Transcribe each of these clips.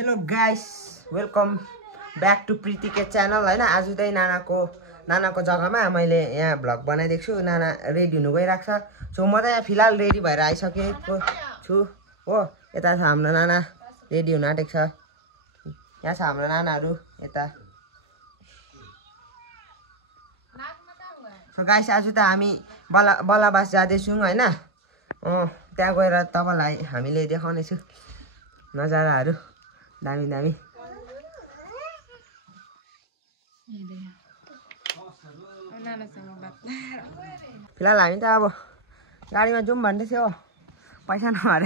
Hello guys, welcome back to प्रीतिके channel हैन। आज चाहिँ नानाको जग्गामा मैले यहाँ भ्लग बनाइदिएको छु। नाना रेडी हुनु गइरहेको छ। सो म त यहाँ फिलहाल रेडी भएर आइसकेको छु हो। यता छ हाम्रो नाना रेडी हुन आँटेको छ। यहाँ छ हाम्रो नानाहरू यता। सो गाइस, आज त हामी बलाबास जाँदैछौँ हैन। त्यहाँ गएर तपाईलाई हामीले देखाउने छु नजाराहरू दामी दामी। फिलहाल हामी त अब गाडीमा जाउँ भन्दै थियो, पैसा नभएर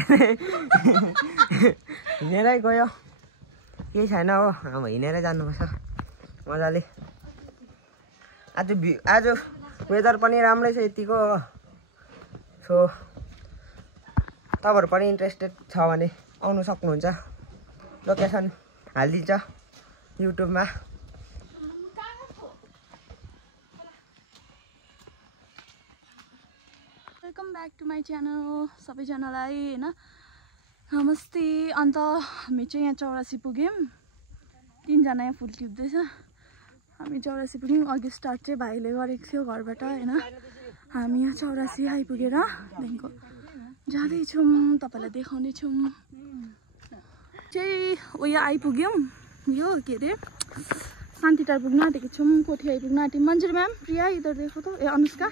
हिँडेरै गयो। केही छैन हो, अब हिँडेरै जानुपर्छ मजाले। आज वेदर पनि राम्रै छ यतिको हो। सो तपाईहरु पनि इन्ट्रेस्टेड छ भने आउनु सक्नुहुन्छ। लोकेसन हालिदिन्छ युट्युबमा। Welcome back to my channel सबैजनालाई हैन, नमस्ते। अन्त हामी चाहिँ यहाँ चौरासी पुग्यौँ। 3 जना यहाँ फुल टिप्दैछ। हामी चौरासी पुग्यौँ। अघि स्टार्ट चाहिँ भाइले गरेको थियो घरबाट हैन। हामी यहाँ चौरासी आइपुगेर देखिको जाँदैछौँ, तपाईँलाई देखाउने छौँ। चाहिँ उयो आइपुग्यौँ, यो के अरे शान्तिटार पुग्न आँटेको छौँ। कोठी आइपुग्न आँट्यौँ। मन्जुर म्याम, प्रिया इधर देखो त। ए अनुष्का,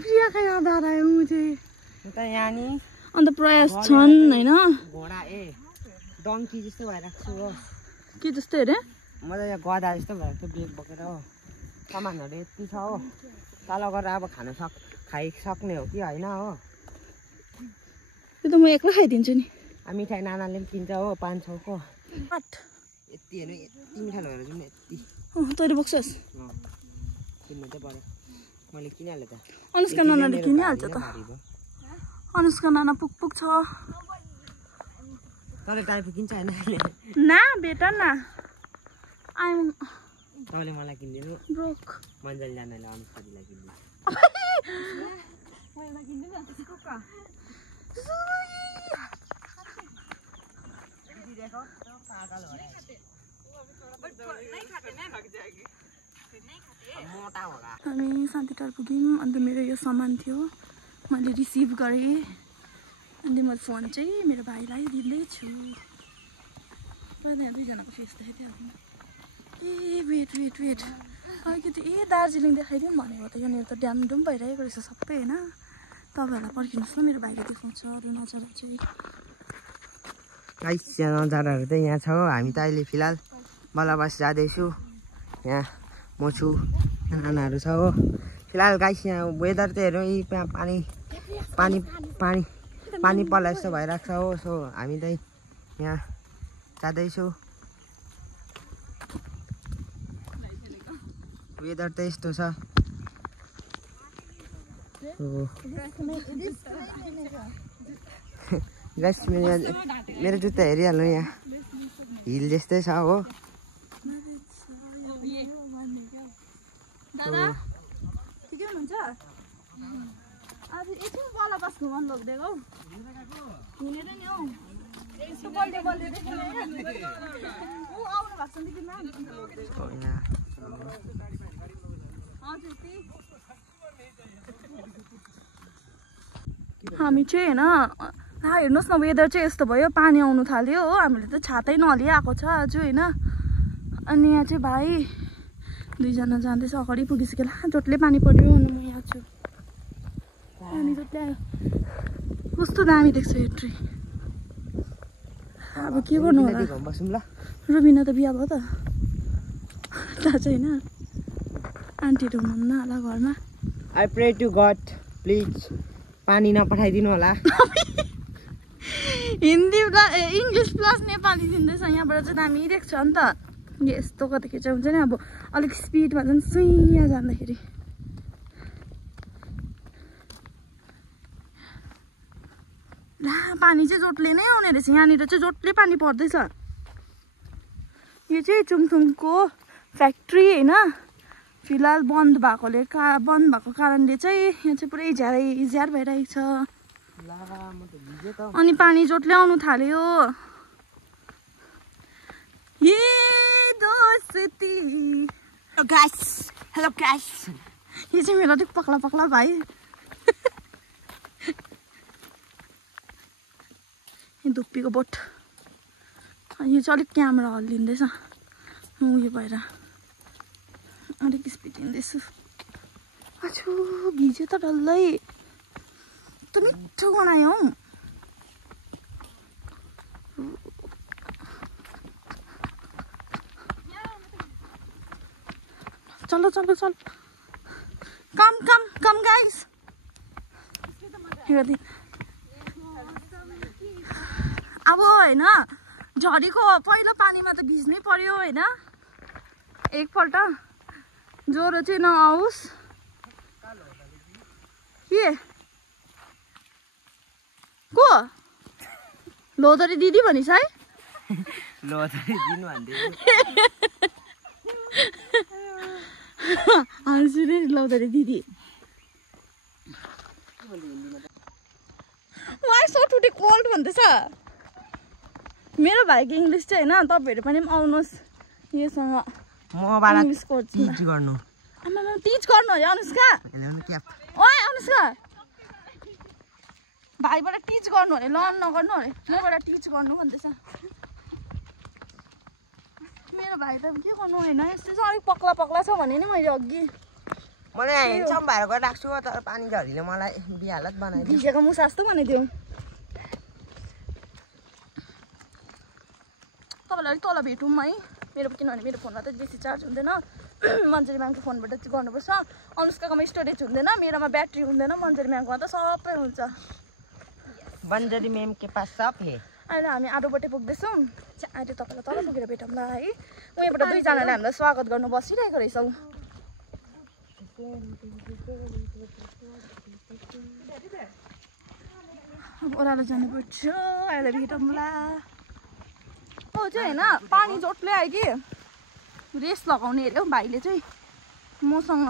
प्रिया खै याद आ रहा है मुझे। त यहाँ नि अन्त प्रयास छन् हैन। घोडा डङ्की जस्तो भइरहेको छु हो। के जस्तो अरे म त यहाँ गधा जस्तो भइरहेको छु बेग बोकेर हो। सामानहरू यति छ हो, तल गरेर अब खाइसक्ने हो कि होइन हो। त्यो त म एक्लै खाइदिन्छु नि। मिठाई नानाले पनि किन्छ हो 500 को। यति होइन, यति मिठाई लगेर जाउँ न। यति तैँले बोक्छस्? किन्नु त पर्यो, मैले किनिहालेँ त। अनुष्का नानाले किनिहाल्छ त। अनुष्का नाना पुगपुग छ। तँले टाइप किन्छ होइन ना बेटा ना, आइम तँले मलाई किनिदिनु। ब्रोक मन्जल जानलाई अनुष्का दिलाई किनिदिनु। हामी शान्तिटार पुग्यौँ। अन्त मेरो यो सामान थियो, मैले रिसिभ गरेँ। अनि म फोन चाहिँ मेरो भाइलाई दिँदैछु। यहाँ 2 जनाको फेस देखाइदिइहाल्नु। ए वेट अलिकति दार्जिलिङ देखाइदिउँ भनेको त। यहाँनिर त ड्याम भइरहेको रहेछ सबै होइन। तपाईँहरूलाई पर्खिनुहोस् न, मेरो भाइले देखाउँछ अरू नजारा चाहिँ। गाइस, यहाँ नजाराहरू चाहिँ यहाँ छ हो। हामी त अहिले फिलहाल बलाबास जाँदैछु। यहाँ म छु, नानाहरू छ हो। फिलहाल गाइस यहाँ वेदर चाहिँ हेरौँ, पानी पर्ला जस्तो भइरहेको छ हो। सो हामी चाहिँ यहाँ जाँदैछौँ। वेदर त यस्तो छ। गाइस मेरो जुत्ता हेरिहाल्नु, यहाँ हिल जस्तै छ हो। ठिकै हुनुहुन्छ? आज एकछिन बलाबास घुमाउनु लगिदिएको हौ। हिँडेर नि हौ, यस्तो बल्ले देख्नु आउनु भएको छ नि कि म्याम? हामी चाहिँ होइन हेर्नुहोस् न, वेदर चाहिँ यस्तो भयो। पानी आउनु थाल्यो हो। हामीले त छातै नलिआएको छ आज होइन। अनि यहाँ चाहिँ भाइ 2 जना जाँदैछ। अगाडि पुगिसक्यो ला, जोटले पानी पर्यो। अनि म यहाँ छु, पानी जोटले आयो। कस्तो दामी देख्छ यो ट्री। अब के गर्नु होला। रुबिना त बिहा भयो त, थाहा छैन। आन्टीहरू हुनुहुन्न होला घरमा। I pray to God please पानी नपठाइदिनु होला। हिन्दी इङ्ग्लिस प्लस नेपाली दिँदैछ। यहाँबाट चाहिँ दामी देख्छ नि त। यस्तो कति खिच हुन्छ नि, अब अलिक स्पिडमा झन् सुइया जाँदाखेरि। ला पानी चाहिँ जोटले नै आउने रहेछ। यहाँनिर चाहिँ जोटले पानी पर्दैछ। यो चाहिँ चुङथुङको फ्याक्ट्री होइन। फिलहाल बन्द भएको कारणले चाहिँ यहाँ चाहिँ पुरै झ्यार भइरहेको छ। अनि पानी जोटले आउनु थाल्यो। ये दोस्ती। हेलो गाइस ये चाहिँ मेरो अलिक पक्ला पक्ला भाइ। यो धुप्पीको बोट। यो चाहिँ अलिक क्यामेरा हल्लिँदैछ। म उयो भएर अलिक स्पिड हिँड्दैछु। आछु भिज्यो त डल्लै। त मिठो बनायो हौ। चलो चलो चलो कम गाइस। अब होइन झरीको पहिलो पानीमा त भिज्नै पर्यो होइन। एकपल्ट ज्वरो चाहिँ नआओस्। के को लोदरी दिदी भनिस् है? लोदरी दिनु भन्दै हजुर लोदरी दिदी। वाइ सो टुडे कोल्ड भन्दैछ। मेरो भाइको इङ्ग्लिस चाहिँ होइन तपाईँहरू पनि आउनुहोस् योसँग मबाट इङ्ग्लिस कोर्स टिच गर्नु। आमामा टिच गर्नु अरे अनुष्का। ओए अनुष्का भाइबाट टिच गर्नु अरे लर्न नगर्नु अरे मबाट टिच गर्नु भन्दैछ। मेरो भाइ त के गर्नु होइन यस्तो चाहिँ अलिक पक्ला पक्ला छ भने नि मैले अघि मलाई हेन्डसम भएर गएर राख्छु तर पानी झरीले मलाई बिहालत बनाइदियो। भिजेको मुसा जस्तो बनाइदियो। तपाईँलाई अलिक तल भेटौँ है मेरो किनभने मेरो फोनमा त बेसी चार्ज हुँदैन। मन्जरी म्यामको फोनबाट चाहिँ गर्नुपर्छ। अनुष्काकोमा स्टोरेज हुँदैन मेरोमा ब्याट्री हुँदैन। मन्जरी म्यामकोमा त सबै हुन्छ। मन्जरी म्याम के पास सब हे। अहिले हामी आडोपट्टि पुग्दैछौँ। अहिले तपाईँलाई तल पुगेर भेटौँला है। उहीँबाट दुईजनाले हामीलाई स्वागत गर्नु बसिरहेको रहेछौँ। ओह्रालो जानुपर्छ अहिले भेटौँला। ओ चाहिँ होइन पानी जोटले आयो कि रेस लगाउने अरे हौ भाइले चाहिँ मसँग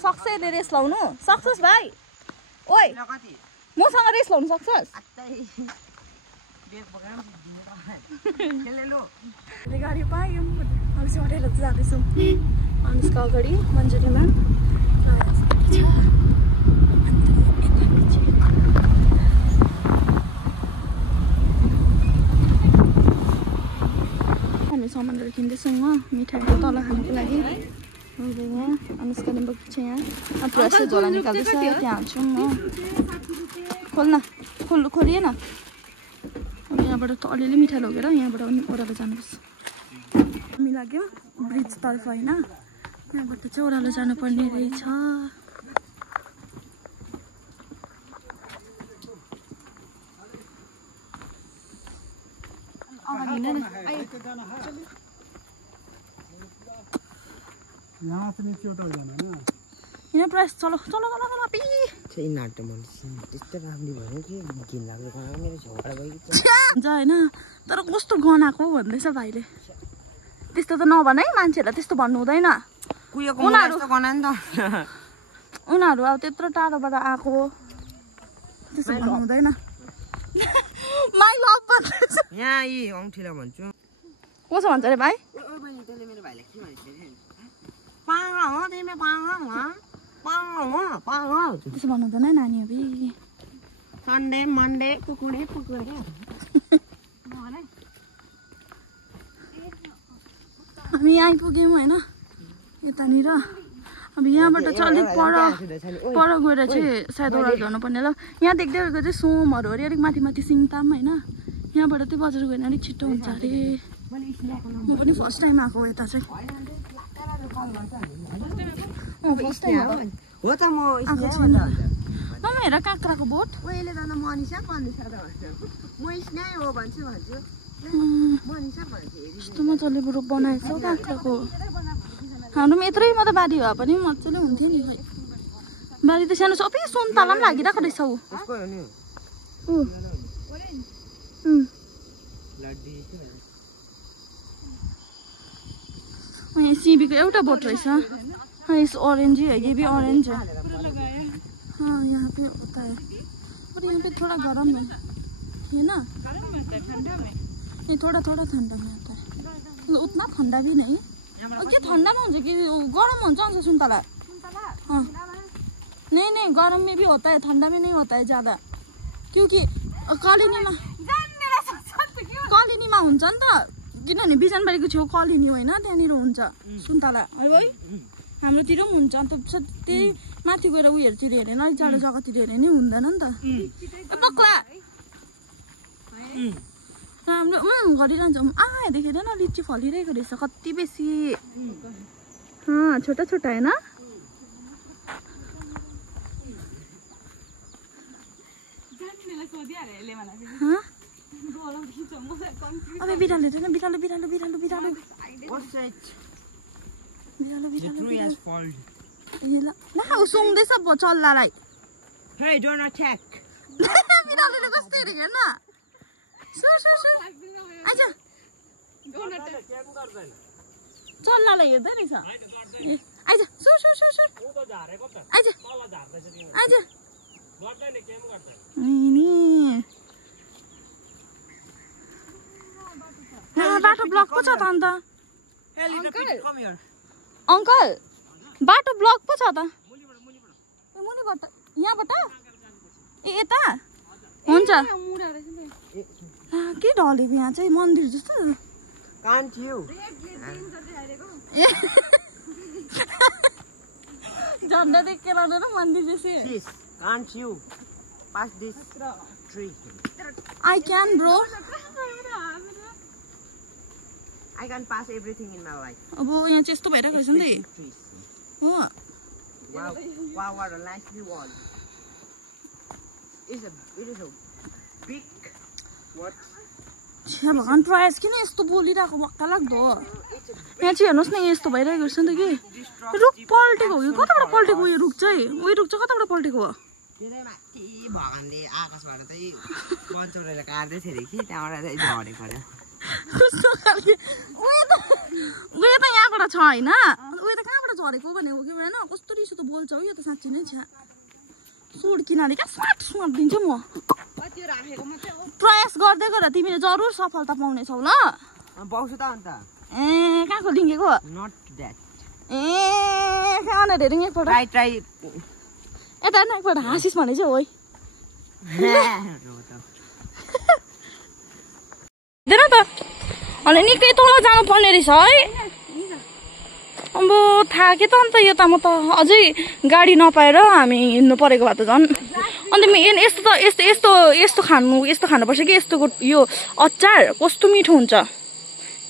सक्छ यसले रेस लाउनु। सक्छस् भाइ? ओइ मसँग रेस लाउनु सक्छस्? गाडी पायौँ अल्छी हटेर जाँदैछौँ। अनुष्का अगाडि मन्जरी म्याम हामी सामानहरू किन्दैछौँ मिठाईको तल खानुको लागि। यहाँ अनुष्काले बोक्छ यहाँ पुरा झोला निकाल्दैछ त्यहाँ हाल्छौँ हो। खोल्न खोलिएन। अब यहाँबाट त अलिअलि मिठाई लगेर यहाँबाट ओह्रालो जानुपर्छ। हामी लाग्यो ब्रिजतर्फ होइन यहाँबाट चाहिँ ओह्रालो जानुपर्ने रहेछ। यहाँ से नीचे उतर जाना है ना। यहाँ प्राइस चलो चलो चलो चलो पी चाहिँ नाट्य मन त्यस्तो राम्रो भयो कि घिन लाग्यो गाउँ मेरो झगडा भयो कि हुन्छ होइन तर कस्तो गनाएको भन्दैछ भाइले। त्यस्तो त नभन है मान्छेहरूलाई त्यस्तो भन्नु हुँदैन। कुयोको मलाई जस्तो गना नि त। उनीहरू अब त्यत्रो टाढोबाट आएको त्यस्तो भन्नु हुँदैन। माइ लभ भन्दैछ। यहाँ यी औँठीलाई भन्छु कसो भन्छ अरे भाइ? त्यसले मेरो भाइलाई के भन्छ पागल हो तिमी पागल हो पागल हो पागल। त्यसो भन्नु हुँदैन है नानीहरू। सन्डे मन्डे कुकुडे कुकुडे। हामी आइपुग्यौँ होइन यतानिर। अब यहाँबाट चाहिँ अलिक पर गएर चाहिँ सायद ओह्रालो जानुपर्ने ल। यहाँ देख्दै गरेको चाहिँ सोमहरू अरे अलिक माथि माथि सिङताम होइन। यहाँबाट चाहिँ बजार गयो भने अलिक छिटो हुन्छ अरे। म पनि फर्स्ट टाइम आएको यता चाहिँ। फर्स्ट टाइम हो त म आएको छैन। मम्मी हेर काँक्राको बोट। अहिले त मनिषा मनिषा त भन्छु म स्नेह हो भन्छु मनिषा भन्छु। कस्तो मजाले बरु बनाएको छ हौ काँक्राको। हाम्रोमा यत्रै मात्रै बारी भए पनि मजाले हुन्थ्यो नि खै। बारी त सानो सबै सुन्तला पनि लागिरहेको रहेछ ऊ। यहाँ सिबीको एउटा बोट रहेछ। इस ऑरेंज ही है, ये भी ऑरेंज है। हाँ यहाँ पे होता है और यहाँ पे थोड़ा गर्म है ना। ये नहीं थोड़ा थोड़ा ठंडा में आता है उतना ठंडा भी नहीं क्या ठंडा में हुन्छ कि गरम हुन्छ अन्त सुन्तला नहीं नहीं गरम में भी होता है ठंडा में नहीं होता है ज्यादा क्योंकि कलिनीमा हुन्छ नि त किनभने बिजनबारीको छेउ कलिनी होइन त्यहाँनिर हुन्छ सुन्तला है भाइ हाम्रोतिर पनि हुन्छ अन्त त्यही माथि गएर उयोहरूतिर हेर्ने अलिक जाडो जग्गातिर हेर्ने नि हुँदैन नि त पक्ला राम्रो गरिरहन्छ देखेर न लिची फलिरहेको रहेछ कति बेसी छोटा छोटा होइन अब बिरालो हेर्दैन बिरालो बिरालो बिरालो बिरालो बिरालो सुँग्दैछ चल्लालाई बिरालोले कस्तो हेरेको हेर्न आइज चल्लालाई हेर्दै रहेछ आइज सुर सुर सुर सुर आइज आइज बाटो ब्लक पो छ त अन्त अङ्कल बाटो ब्लक पो छ त मुनिबाट यहाँबाट ए यता हुन्छ के ढलेको यहाँ चाहिँ मन्दिर जस्तो झन्डा देखेर मन्दिर जस्तै I can bro I can pass everything in my life. अब यहाँ चाहिँ यस्तो भइरहेको रहेछ नि त हो Wow, what a nicely wall. It is a big what? छ्या भगवान प्रयास किन यस्तो बोलिरहेको मक्का लाग्दो यहाँ चाहिँ हेर्नुहोस् न यस्तो भइरहेको रहेछ नि त कि रुख पल्टेको हो कि कताबाट पल्टेको उयो रुख चाहिँ उयो रुख चाहिँ कताबाट पल्टेको हो भगवानले आकाशबाट चाहिँ बन्चौरेर काट्दै थियो अरे कि त्यहाँबाट चाहिँ झरेको अरे कस्तो खालके उयो त यहाँबाट छ होइन उयो त कहाँबाट झरेको भनेको कि होइन कस्तो रिस त बोल्छ हो यो त साँच्ची नै छ्या सोड किनाले क्या स्वाट स्वाट दिन्छु म प्रयास गर्दै गर तिमीले जरुर सफलता पाउनेछौ ल पाउँछु त अन्त ए कहाँको डिङ्गेको नट द्याट ए कहाँनिर हेरौँ एकपल्ट ट्राई यता एकपल्ट हाँसिस भने चाहिँ हो हेर्दैन त अनि निकै तल जानुपर्ने रहेछ है अब थाके त अन्त यो त म त अझै गाडी नपाएर हामी हिँड्नु परेको भए त झन् अन्त यस्तो खानुपर्छ कि यस्तोको यो अचार कस्तो मिठो हुन्छ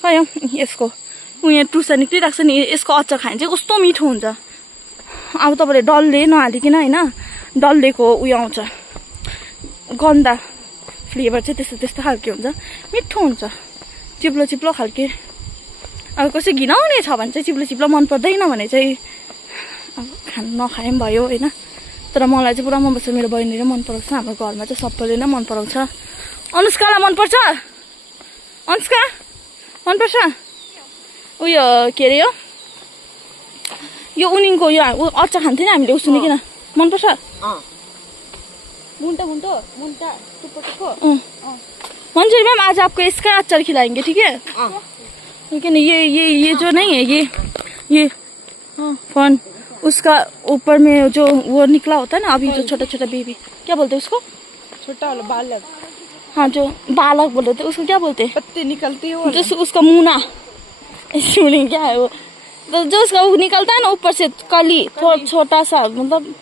खै यसको उयो टुसा निक्लिरहेको छ नि यसको अचार खायो भने चाहिँ कस्तो मिठो हुन्छ अब तपाईँले डल्ले नहालिकन होइन डल्लेको उयो आउँछ गन्दा फ्लेभर चाहिँ त्यस्तो खालके हुन्छ मिठो हुन्छ चिप्लो चिप्लो खालके अब कसै घिनाउने छ भने चाहिँ चिप्लो मन पर्दैन भने चाहिँ अब खानु नखाए पनि भयो होइन तर मलाई चाहिँ पुरा मनपर्छ मेरो बहिनीले मन पराउँछ हाम्रो घरमा चाहिँ सबैले नै मन पराउँछ अनुष्कालाई मनपर्छ अनुष्का मनपर्छ उयो के अरे यो उनिङको यो अचार खान्थ्यो नि हामीले उसिने किन मनपर्छ मुन्टा टुप्पो मंजूरी मैम आज आपको इसका अचार खिलाएंगे ठीक है लेकिन ये जो नहीं है ये फन उसका ऊपर में जो वो निकला होता है ना अभी जो छोटा छोटा बेबी क्या बोलते हैं उसको छोटा वाला बालक हाँ जो बालक बोलते थे उसको क्या बोलते हैं पत्ती निकलती है जो उसका मुना स्टूडेंट क्या है वो तो जो उसका निकलता है ना ऊपर से कली छोटा सा मतलब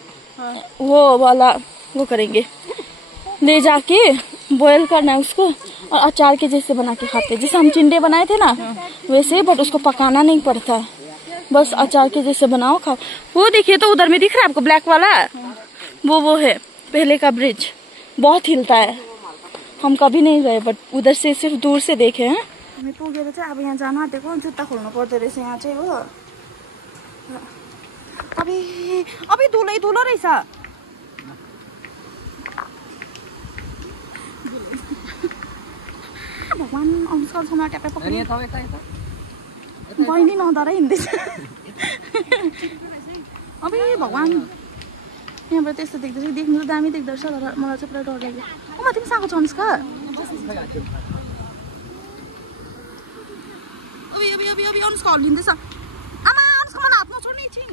वो वाला वो करेंगे ले जाके बॉयल करना है उसको और अचार के जैसे बना के खाते हैं जैसे हम चिंडे बनाए थे ना वैसे बट उसको पकाना नहीं पड़ता है बस अचार के जैसे बनाओ खाओ वो देखिए तो उधर में दिख रहा है आपको ब्लैक वाला वो है पहले का ब्रिज बहुत हिलता है हम कभी नहीं गए बट उधर से सिर्फ दूर से देखे हैं हामी पुगेर चाहिँ अब यहाँ जान आँटेको जुत्ता खोल्नु पर्दो रहेछ यहाँ चाहिँ हो अबे धुलो रहेछ भगवान अनुष्कासँग ट्यापै पक्रियो बहिनी नधरा हिँड्दैछ अबे भगवान यहाँबाट त्यस्तो देख्दैछ देख्नु त दामी देख्दो रहेछ तर मलाई चाहिँ पुरा डर लाग्यो माथि पनि साको छ अनुष्का अभी अभी अभी अनुष्का हल्लिँदैछ आमा अनुष्का मलाई हात नछोड्ने एकछिन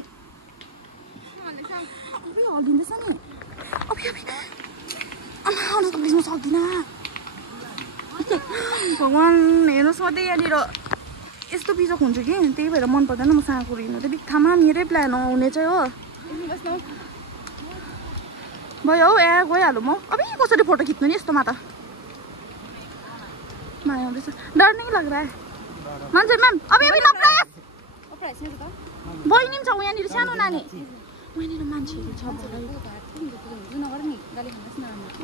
अभी हल्लिँदैछ नि अभी अभी आमा अनुष्का प्लिज म सक्दिनँ भगवान् हेर्नुहोस् म त यहाँनिर यस्तो बिजोक हुन्छ कि त्यही भएर मन पर्दैन म साँको हिँड्नु त बित्थामा मेरै प्लान आउने चाहिँ हो भयो हौ गइहालौँ म अभी कसरी फोटो खिच्नु नि यस्तोमा त माया आउँदैछ डर नै लग रहा है मान्छे म्याम अभी अभी नप्रयास बहिनी पनि छ यहाँनिर सानो नानी यहाँनिर मान्छेहरू छ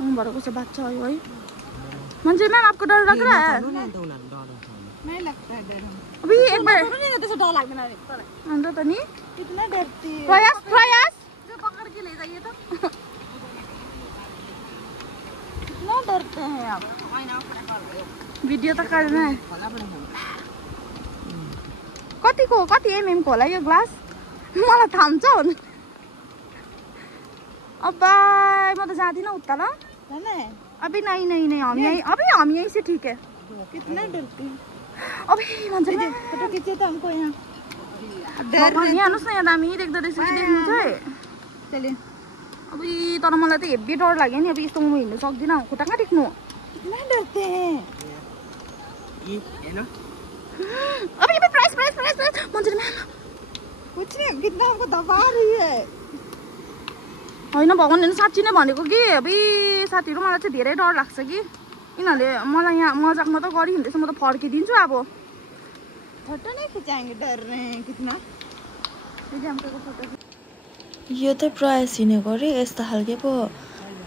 भएर कसो बात छ है मान्छे म्याम आपको डर लग रहा है नहीं लगता है डर अभी एक बार तो डर लगना है अंदर तो नहीं कितना डरती है प्रयास प्रयास जो पकड़ के ले जाइए तो कितना डरते हैं आप भिडियो त करना है कति एमएम को होला यो ग्लास मलाई थाम्छ अब म त जादिन उता ल अभी नहीं हम यहीं से ठीक है कितना डरती है अभी मान्छे फोटो खींचे तो हमको यहाँ यहाँ हेर्नुहोस् न यहाँ दामी देख्दो रहेछ कि देख्नु चाहिँ चलिए अभी तर मलाई त हेब्बी डर लाग्यो नि अब यस्तो म हिँड्नु सक्दिनँ खुट्टा कहाँ टेक्नु कितना डरते हैं अभी प्राइस मान्छे कुछ नहीं कितना हमको दबा रही है होइन भगवान्ले साँच्ची नै भनेको कि अभी साथीहरू मलाई चाहिँ धेरै डर लाग्छ कि यिनीहरूले मलाई यहाँ मजाक मात्रै गरिहिँड्दैछ म त फर्किदिन्छु अब फोटो नहीं खिंचाएंगे डर रहे हैं कितना यो त प्रयास हिँडेको अरे यस्तो खालके पो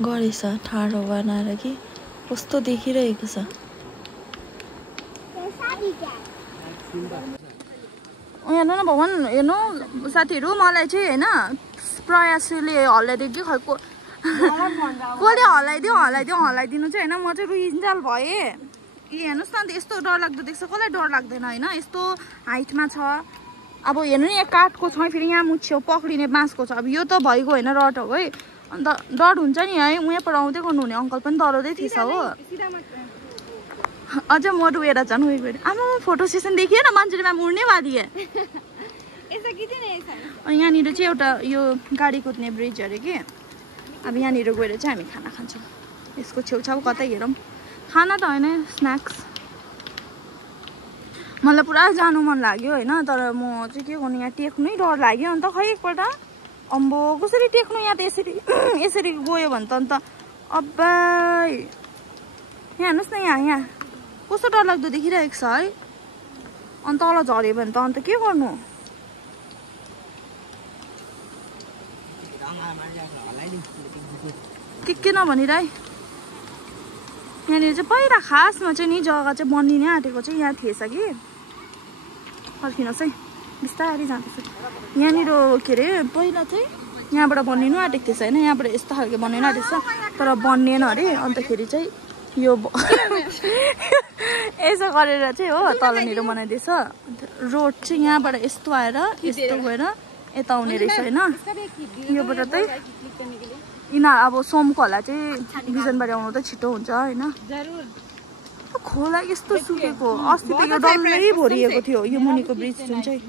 गरेछ ठाडो बनाएर कि कस्तो देखिरहेको छ हेर्नु न भगवान् हेर्नु साथीहरू मलाई चाहिँ होइन प्रयासले हल्लाइदियो कि खैको कसले हल्लाइदिनु चाहिँ होइन म चाहिँ रुइन्जाल भएँ हेर्नुहोस् न अन्त यस्तो डरलाग्दो देख्छ कसलाई डर लाग्दैन होइन यस्तो हाइटमा छ अब हेर्नु नि यहाँ काठको छ फेरि यहाँ मुछ्यो पक्रिने बाँसको छ अब यो त भइगयो होइन रड हो है अन्त डर हुन्छ नि है उहाँबाट आउँदै गर्नुहुने अङ्कल पनि डराउँदै थिएछ हो अझ म डुएर झन् उयो गएर आमा फोटो सेसन देखिएन मान्छेले म्याम उड्ने वाली है यहाँनिर चाहिँ एउटा यो गाडी कुद्ने ब्रिज अरे कि अब यहाँनिर गएर चाहिँ हामी खाना खान्छौँ यसको छेउछाउ कतै हेरौँ खाना त होइन स्न्याक्स मलाई पुरा जानु मन लाग्यो होइन तर म चाहिँ के गर्नु यहाँ टेक्नै डर लाग्यो अन्त खै एकपल्ट अम्बो कसरी टेक्नु यहाँ त यसरी गयो भने त अन्त अब्बा यहाँ हेर्नुहोस् न यहाँ कस्तो डरलाग्दो देखिरहेको छ है अन्त तल झऱ्यो भने त अन्त के गर्नु के नभनिरहे यहाँनिर चाहिँ पहिला खासमा चाहिँ नि जग्गा चाहिँ बनिने आँटेको चाहिँ यहाँ थिएछ कि फर्किनुहोस् है बिस्तारै जाँदैछ यहाँनिर के अरे पहिला चाहिँ यहाँबाट बनिनु आँटेको थिएछ होइन यहाँबाट यस्तो खालको बनिनु आँटेको छ तर बनिएन अरे अन्तखेरि चाहिँ यो यसो गरेर चाहिँ हो तलनिर बनाइदिएछ रोड चाहिँ यहाँबाट यस्तो आएर यस्तो गएर यता आउने रहेछ होइन योबाट चाहिँ यिनीहरू अब सोमकोला चाहिँ बिजनबारी आउनु त छिटो हुन्छ होइन खोला यस्तो सुकेको अस्ति त यो डल्लै भरिएको थियो यो मुनिको ब्रिज जुन चाहिँ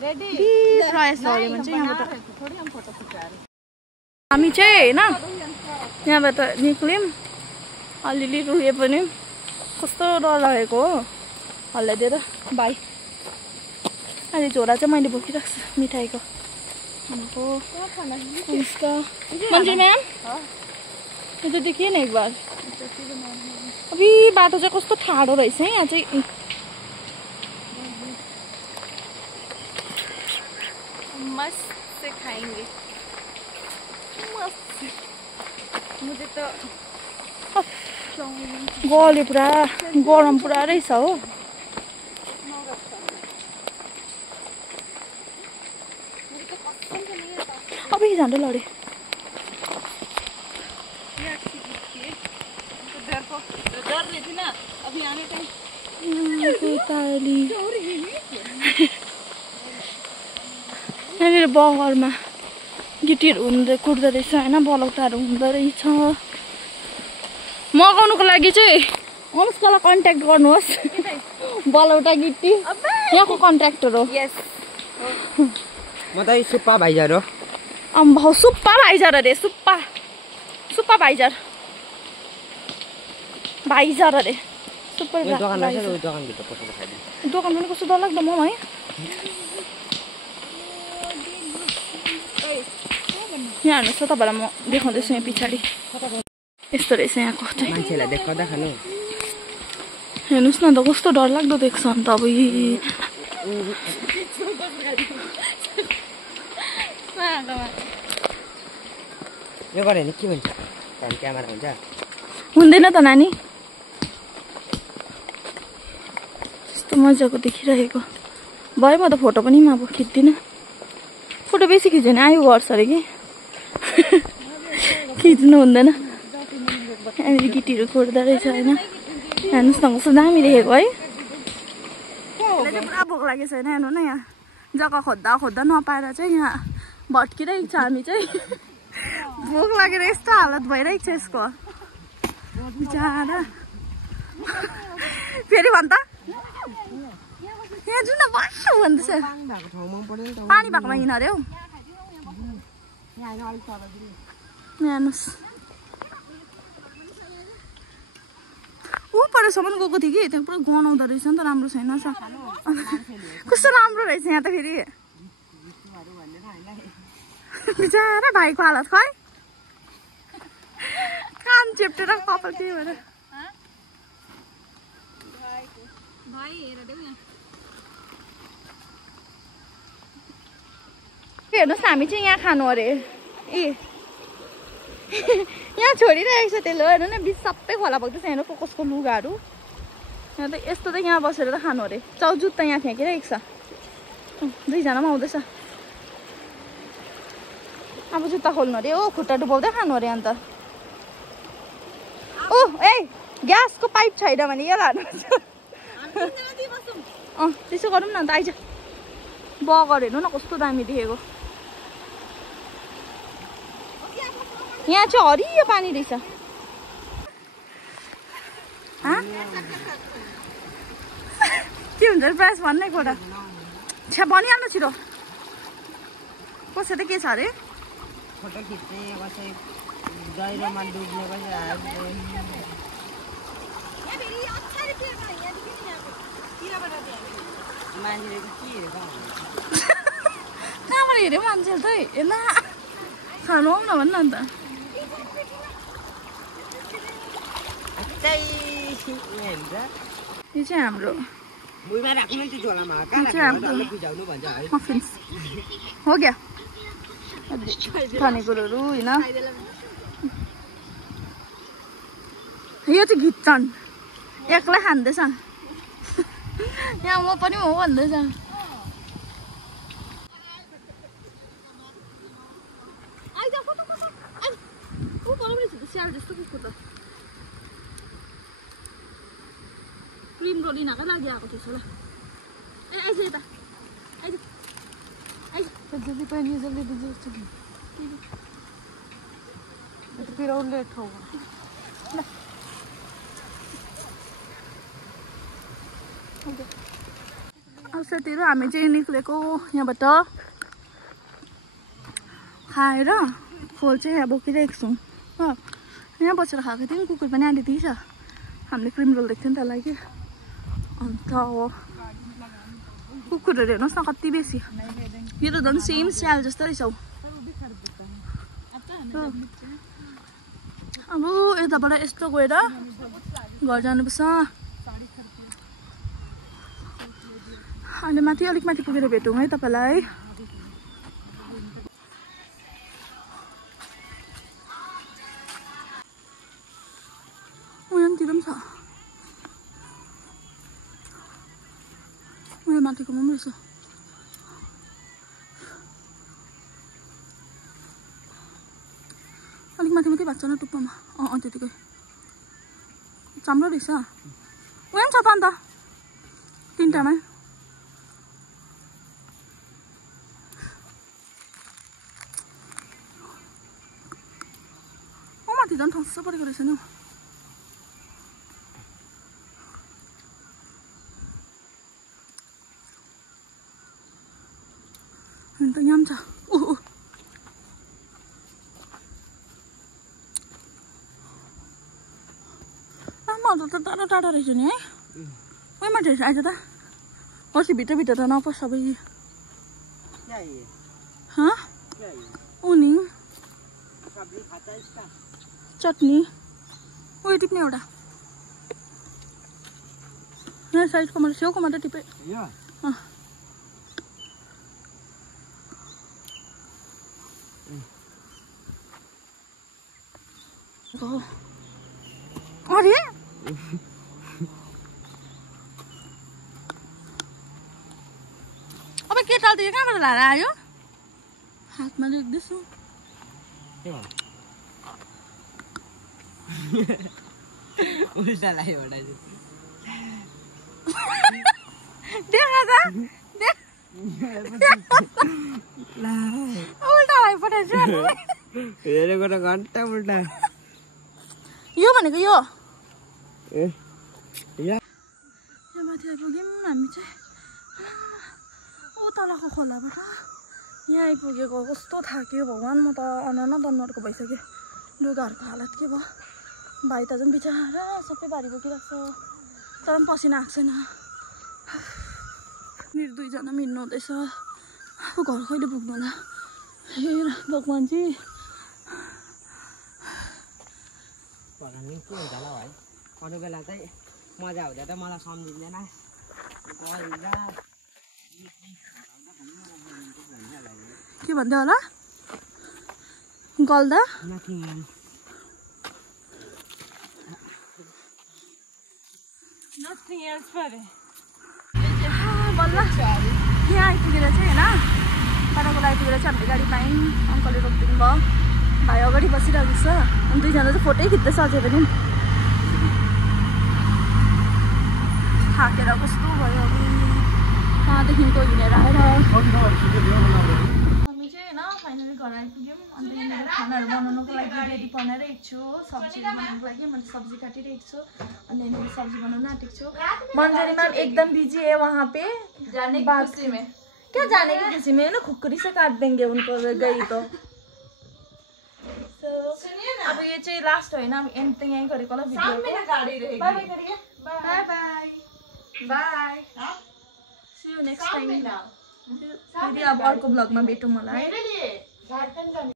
प्रयास गऱ्यो भने चाहिँ यहाँबाट हामी चाहिँ होइन यहाँबाट निक्ल्यौँ अलिअलि रुए पनि कस्तो डर लागेको हो हल्लाइदिएर बाई अहिले झोला चाहिँ मैले बोकिरहेको छु मिठाईको मंजिल मैम मुझे देखिए ना एक बार अभी बाटो चाहिँ कस्तो ठाडो रहेछ है यहाँ चाहिँ मस्त से खाएंगे मस्त मुझे तो गल्यो पुरा गरम पुरा रहेछ हो अभी झन्डै लड्यो डर रही थी ना अभी आने टाइम यहाँनिर बगरमा गिटीहरू कुट्दो रहेछ होइन बलौटाहरू हुँदो रहेछ मगाउनुको लागि चाहिँ अनुष्कालाई कन्ट्याक्ट गर्नुहोस् बलौटा गिट्टी यहाँको कन्ट्र्याक्टर हो म त सुप्पा भाइजर हो अम्बो सुप्पा भाइजर अरे सुप्पा भाइजर अरे सुपर दोकान रहेछ दोकानभित्र पसेर खाइदिनु दोकान पनि कस्तो डरलाग्दो मोमो है यहाँ हेर्नुहोस् त तपाईँलाई म देखाउँदैछु यहाँ पछाडि यस्तो रहेछ यहाँको चाहिँ मान्छेलाई देखाउँदा खानु हेर्नुहोस् न त कस्तो डरलाग्दो देख्छ अन्त अब यो गऱ्यो भने के हुन्छ क्यामेरा हुन्छ हुँदैन त नानी यस्तो मजाको देखिरहेको भयो म त फोटो पनि अब खिच्दिनँ फोटो बेसी खिच्यो भने आयु गर्छ अरे कि खिच्नु हुँदैन यहाँनिर गिटीहरू कोर्दो रहेछ होइन हेर्नुहोस् न कस्तो दामी देखेको है पुरा भोक लागेको छैन हेर्नु न यहाँ जग्गा खोज्दा नपाएर चाहिँ यहाँ भट्किरहेको छ हामी चाहिँ भोक लागेर यस्तो हालत भइरहेको छ यसको बिचारा फेरि भन् त यहाँ जुन बस्छु भन्दैछ पानी भएकोमा हिँड अरे हौ हेर्नुहोस् ऊ परसम्म गएको थियो कि त्यहाँ पुरा गनाउँदो रहेछ नि त राम्रो छैन कस्तो राम्रो रहेछ यहाँ त फेरि बिचारा भाइको हालत खै कान चेप्टेर कपाल के भएर हेर्नुहोस् न हामी चाहिँ यहाँ खानु अरे ए यहाँ छोडिरहेको छ त्यसले हेर्नु न बिच सबै खोला बग्दैछ हेर्नु कसको लुगाहरू यहाँ त यस्तो त यहाँ बसेर त खानु अरे चौजुत त यहाँ फ्याँकिरहेको छ दुईजना पनि आउँदैछ अब जुत्ता खोल्नु अरे ओ खुट्टा डुबाउँदै खानु अरे अन्त ओ ए ग्यासको पाइप छैन भने यो लानु त्यसो गरौँ न अन्त आइज बगर हेर्नु न कस्तो दामी देखेको यहाँ चाहिँ हरियो पानी रहेछ के हुन्छ प्राइस भन्ने कोटा छ्या भनिहाल्नु छिटो कसै त के छ अरे फोटो खिच्ने कसै गहिरोमा डुब्ने कसै कहाँबाट हेऱ्यो मान्छे त हेर्न खानु आउन भन्न अन्त यो चाहिँ हाम्रो भुइँमा राख्नु त्यो झोलामा मफिन्स हो क्या खानेकुरोहरू होइन यो चाहिँ घिच्छन् एक्लै खाँदैछ यहाँ म पनि हो भन्दैछ स्याल जस्तो कुकुर त क्रिम रोल यिनीहरूकै लागि आएको थिएछ ल ए आइज यता आइज आइज जल्दी पनि जल्दी जस्तो तेरो लेट होगा ल अब साथीहरू हामी चाहिँ निक्लेको यहाँबाट खाएर खोल चाहिँ यहाँ बोकिरहेको छौँ हो यहाँ बसेर खाएको थियौँ कुकुर पनि अहिले दिएछ हामीले क्रिम रोल देख्थ्यौँ नि त्यसलाई कि अन्त हो कुकुरहरू हेर्नुहोस् न कति बेसी यो त झन् सेम स्याल जस्तो रहेछ हौ अब यताबाट यस्तो गएर घर जानुपर्छ अहिले माथि अलिक माथि पुगेर भेटौँ है तपाईँलाई उयातिर पनि छ उयो माथिकोमा पनि रहेछ अलिक माथि माथि भएको छ न टुप्पामा त्यतिकै चाम्रो रहेछ उयो पनि छ त अन्त तिनवटामा झन् ठस्स परेको रहेछ नि त यहाँ पनि छ आमाहरू त टाढो टाढो रहेछ नि है कोही मान्छे रहेछ आइज त पछि भित्र त नपस् सबै उनी चटनी उयो टिप्ने एउटा यहाँ साइडको मात्रै छेउको मात्रै टिपे अरे अब के टाल्दियो कहाँबाट लाएर आयो हातमा देख्दैछु उल्टा लाग्यो देखा त उल्टा भइपठाएछु हेरेको त घन्टा उल्टा यो भनेको यो यहाँ माथि आइपुग्यौँ हामी चाहिँ ऊ तलको खोलाबाट यहाँ आइपुगेको कस्तो थाक्यो भगवान् म त दनुवारको भइसक्यो लुगाहरूको हालत के भयो भाइ त झन् बिचरा सबै भारी बोकिरहेको छ तर पनि पसिना आएको छैन मेरो दुईजना मिल्नु हुँदैछ अब घर कहिले पुग्नु होला हे भगवान्जी के हुन्छ होला है अरू बेला चाहिँ मजा हुँदा त मलाई सम्झिँदैन के भन्दै होला गल्दा बल्ल यहाँ आइपुगेर चाहिँ होइन बाटाको आइपुगेर चाहिँ हामीले गाडी पायौँ अङ्कलले रोकिदिनु भयो भाइ अगाडि बसिरहेको छ अनि दुईजना चाहिँ फोटै खिच्दैछ अझै पनि थाकेर कस्तो भयो अब कहाँदेखिको हिँडेर आएर हामी चाहिँ होइन फाइनली घर आइपुग्यौँ अन्त यहाँनिर खानाहरू बनाउनुको लागि रेडी बनाइरहेको छु सब्जी बनाउनुको लागि मैले सब्जी काटिरहेको छु अनि यहाँनिर सब्जी बनाउन आँटेको छु मंजरी मैम एकदम बिजी है वहाँ पे जाने की खुशी में क्या जाने की खुशी में ना खुकुरी से काट देंगे उनको गई तो अब ये चाहिँ लास्ट होइन अब एन्ड त यहीँ गरेको होला भिडियो बाई बाई करिए bye bye bye see you next time फेरि अब अर्को ब्लगमा भेटौँ होला है